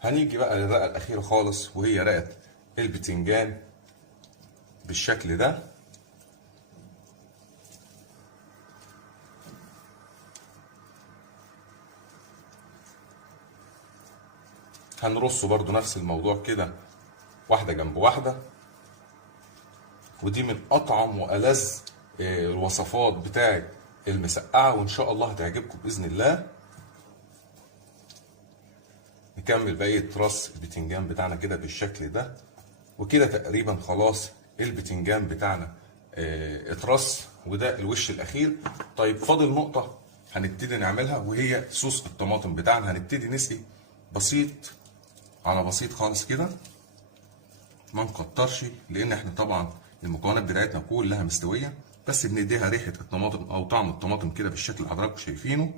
هنيجي بقى للرقة الأخيرة خالص، وهي رقة البتنجان بالشكل ده. هنرصه برضو نفس الموضوع كده، واحدة جنب واحدة. ودي من أطعم وألذ الوصفات بتاعت المسقعة، وإن شاء الله هتعجبكم بإذن الله. نكمل بقية رص البتنجان بتاعنا كده بالشكل ده، وكده تقريبا خلاص البتنجان بتاعنا اترص، وده الوش الأخير. طيب فاضل نقطة هنبتدي نعملها، وهي صوص الطماطم بتاعنا. هنبتدي نسقي بسيط على بسيط خالص كده، ما نكترش، لان احنا طبعا المكونات بتاعتنا كلها مستويه، بس بنديها ريحه الطماطم او طعم الطماطم كده بالشكل اللي حضراتكم شايفينه.